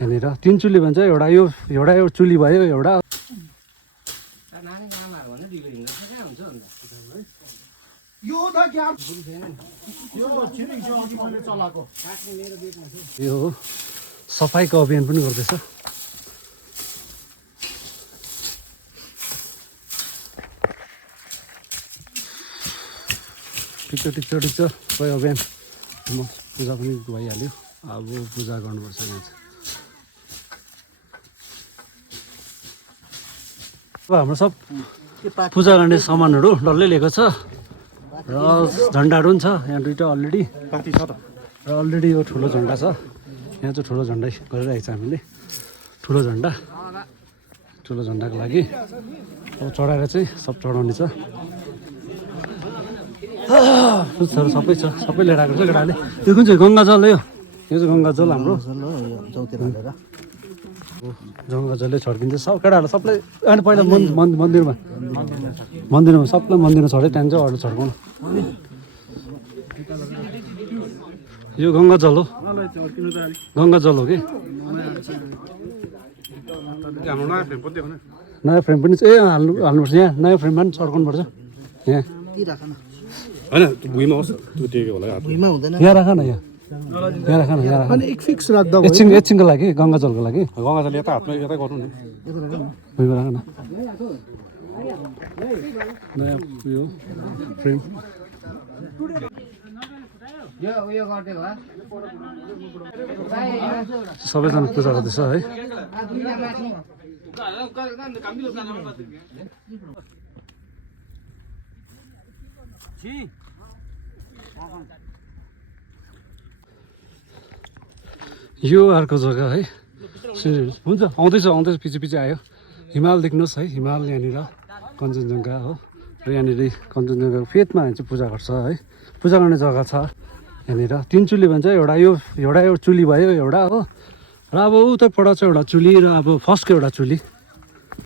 यहाँनिर 3 चुली भन्छ एउटा यो चुली भयो एउटा यो सफाइको अभियान पनि गर्दैछ ठिक छ सबै अभियान पूजा पनि भइहाल्यो अब पूजा गर्नुपर्छ यहाँ चाहिँ अब हाम्रो सब पूजा गर्ने सामानहरू डल्लै लिएको छ र झन्डाहरू पनि छ यहाँ दुईवटा अलरेडी पार्टी छ त र अलरेडी यो ठुलो झन्डा छ यहाँ चाहिँ ठुलो झन्डै गरिरहेको छ हामीले ठुलो झन्डाको लागि अब चढाएर चाहिँ सब चढाउने छ फ्रुट्सहरू सबै छ सबै लिएर आएको छ केटाहरूले यो कुन चाहिँ गङ्गाजल हो यो चाहिँ गङ्गाजल हाम्रो गङ्गाजलले छड्किन्छ सब केटाहरूलाई सबलाई अनि पहिला मन्दिरमा सबलाई मन्दिरमा छड्यो त्यहाँदेखि चाहिँ अरू छड्काउनु यो गङ्गाजल हो कि नयाँ फ्रेम पनि हाल्नुपर्छ यहाँ नयाँ फ्रेममा पनि छड्काउनुपर्छ यहाँ होइन भुइँमा होस् त्यो टेकेको होला यहाँ राख न एकछिनको लागि गङ्गाजलको लागि गङ्गाजल यता हातमा यता गर्नु नि भुइँमा राख न नयाँ यो फ्रेम सबैजना पूजा गर्दैछ है यो अर्को जग्गा है हुन्छ आउँदैछ पछि आयो हिमाल देख्नुहोस् है हिमाल यहाँनिर कञ्चनजङ्घा हो र यहाँनिर कञ्चनजङ्घाको फेदमा चाहिँ पूजा गर्छ है पूजा गर्ने जग्गा छ यहाँनिर 3 चुली भन्छ एउटा यो चुली भयो एउटा हो र अब उतैबाट चाहिँ एउटा चुली र अब फर्स्टको एउटा चुली